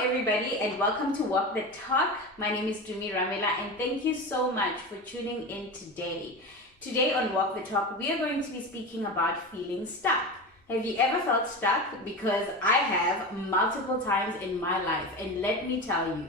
everybody, and welcome to Walk the Talk. My name is Dumi Ramela, and thank you so much for tuning in today. Today on Walk the Talk, we are going to be speaking about feeling stuck. Have you ever felt stuck? Because I have multiple times in my life, and let me tell you,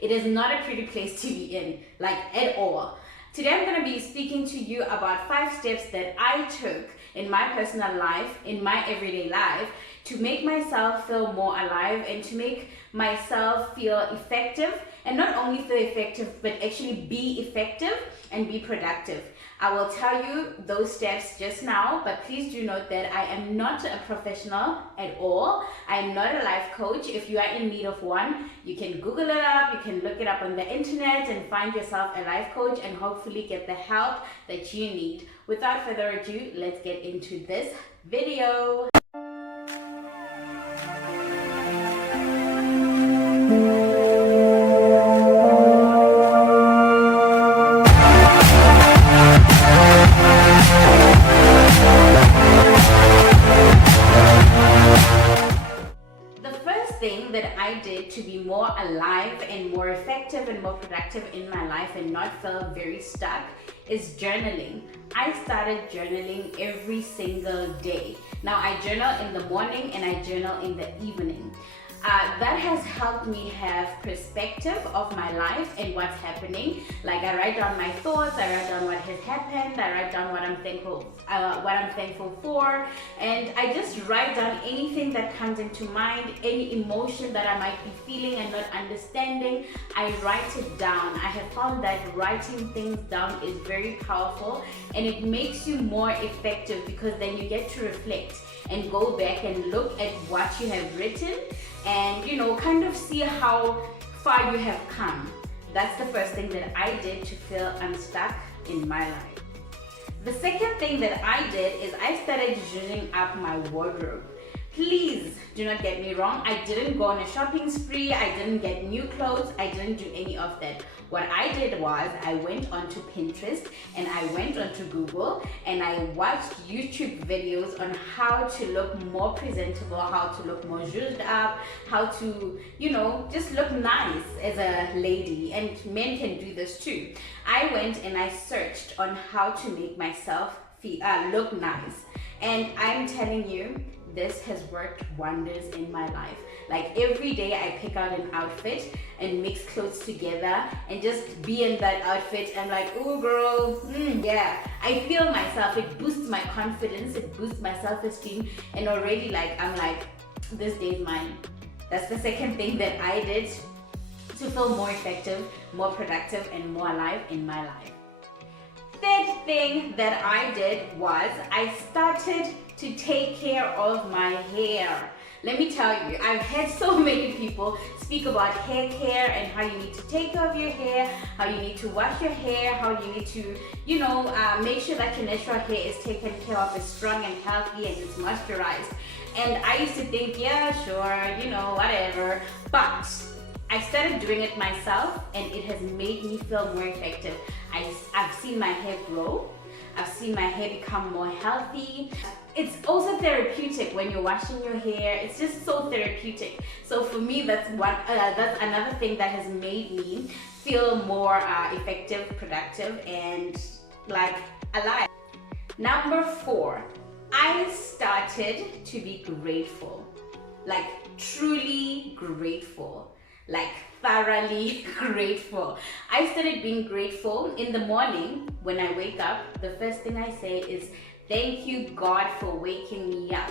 it is not a pretty place to be in, like at all. Today I'm going to be speaking to you about 5 steps that I took in my personal life, in my everyday life, to make myself feel more alive and to make myself feel effective, and not only feel effective but actually be effective and be productive. I will tell you those steps just now, but please do note that I am not a professional at all. I am not a life coach. If you are in need of one, you can Google it up, you can look it up on the internet and find yourself a life coach and hopefully get the help that you need. Without further ado, let's get into this video. Thing that I did to be more alive and more effective and more productive in my life and not feel very stuck is journaling. I started journaling every single day. Now I journal in the morning and I journal in the evening. That has helped me have perspective of my life and what's happening. Like I write down my thoughts, I write down what has happened, I write down what I'm thankful for, and I just write down anything that comes into mind, any emotion that I might be feeling and not understanding. I write it down. I have found that writing things down is very powerful and it makes you more effective because then you get to reflect and go back and look at what you have written and kind of see how far you have come. That's the first thing that I did to feel unstuck in my life. The second thing that I did is I started zhuzhing up my wardrobe. Please do not get me wrong, I didn't go on a shopping spree, I didn't get new clothes, I didn't do any of that. What I did was I went onto Pinterest and I went onto Google and I watched YouTube videos on how to look more presentable, how to look more zhuzhed up, how to, just look nice as a lady, and men can do this too. I went and I searched on how to make myself look nice, and I'm telling you, this has worked wonders in my life. Like every day I pick out an outfit and mix clothes together and just be in that outfit. I'm like, oh girl, yeah. I feel myself, it boosts my confidence, it boosts my self-esteem, and already I'm like, this day's mine. That's the second thing that I did to feel more effective, more productive, and more alive in my life. Third thing that I did was I started to take care of my hair. Let me tell you, I've had so many people speak about hair care and how you need to take care of your hair, how you need to wash your hair, how you need to, make sure that your natural hair is taken care of, is strong and healthy and it's moisturized. And I used to think, yeah, sure, whatever. But I started doing it myself and it has made me feel more effective. I've seen my hair grow. I've seen my hair become more healthy. It's also therapeutic when you're washing your hair. It's just so therapeutic. So for me, that's another thing that has made me feel more effective, productive, and alive. Number 4, I started to be grateful, truly grateful. Thoroughly grateful. I started being grateful in the morning when I wake up. The first thing I say is, thank you God for waking me up.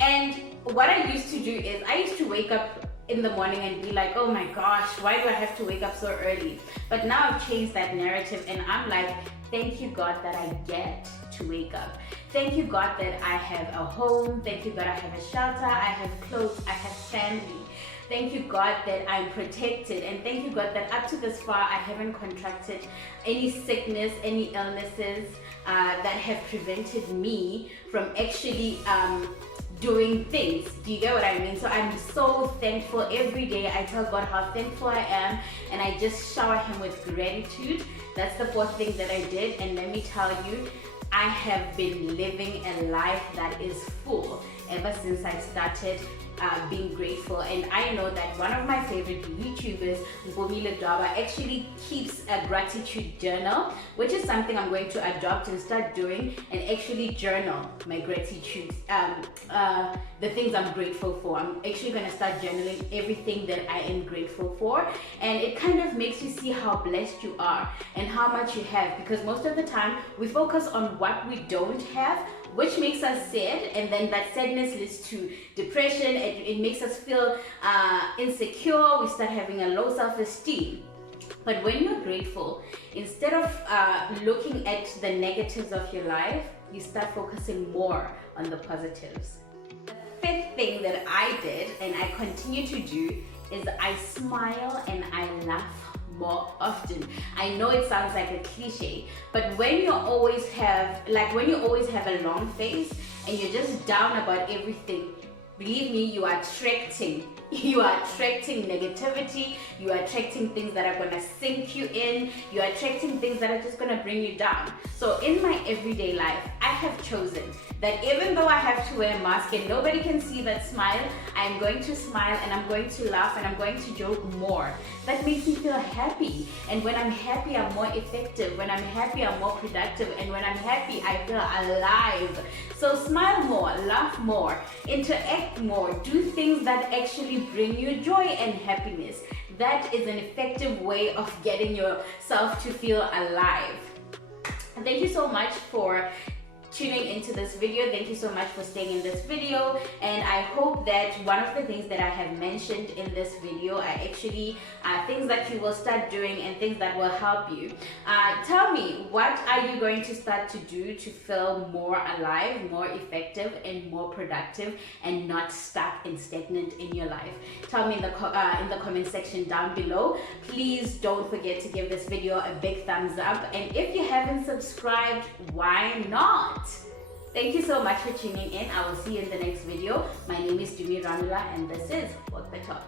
And what I used to do is I used to wake up in the morning and be like, oh my gosh, why do I have to wake up so early? But now I've changed that narrative and I'm like, thank you God that I get to wake up. Thank you God that I have a home. Thank you God I have a shelter, I have clothes, I have family. Thank you God that I'm protected, and thank you God that up to this far I haven't contracted any sickness, any illnesses that have prevented me from actually doing things. Do you get what I mean? So I'm so thankful every day. I tell God how thankful I am and I just shower him with gratitude. That's the 4th thing that I did, and let me tell you, I have been living a life that is full ever since I started being grateful. And I know that one of my favorite YouTubers, LiQWYD, actually keeps a gratitude journal, which is something I'm going to adopt and start doing, and actually journal my gratitude, the things I'm grateful for. I'm actually going to start journaling everything that I am grateful for, and it kind of makes you see how blessed you are and how much you have, because most of the time we focus on what we don't have, which makes us sad, and then that sadness leads to depression. It makes us feel insecure. We start having a low self-esteem. But when you're grateful, instead of looking at the negatives of your life, you start focusing more on the positives. The fifth thing that I did, and I continue to do, is I smile and I laugh more often. I know it sounds like a cliche, but when you always have a long face and you're just down about everything, believe me, you are attracting negativity, you are attracting things that are going to sink you in, you are attracting things that are just going to bring you down. So in my everyday life, I have chosen that even though I have to wear a mask and nobody can see that smile, I'm going to smile and I'm going to laugh and I'm going to joke more. That makes me feel happy, and when I'm happy, I'm more effective. When I'm happy, I'm more productive, and when I'm happy, I feel alive. So smile more, laugh more, interact more, do things that actually bring you joy and happiness. That is an effective way of getting yourself to feel alive. And thank you so much for tuning into this video. Thank you so much for staying in this video, and I hope that one of the things that I have mentioned in this video are actually things that you will start doing and things that will help you. Tell me, what are you going to start to do to feel more alive, more effective, and more productive, and not stuck and stagnant in your life? Tell me in the comment section down below. Please don't forget to give this video a big thumbs up, and if you haven't subscribed, why not? Thank you so much for tuning in. I will see you in the next video. My name is Dumi Ramila, and this is Walk the Talk.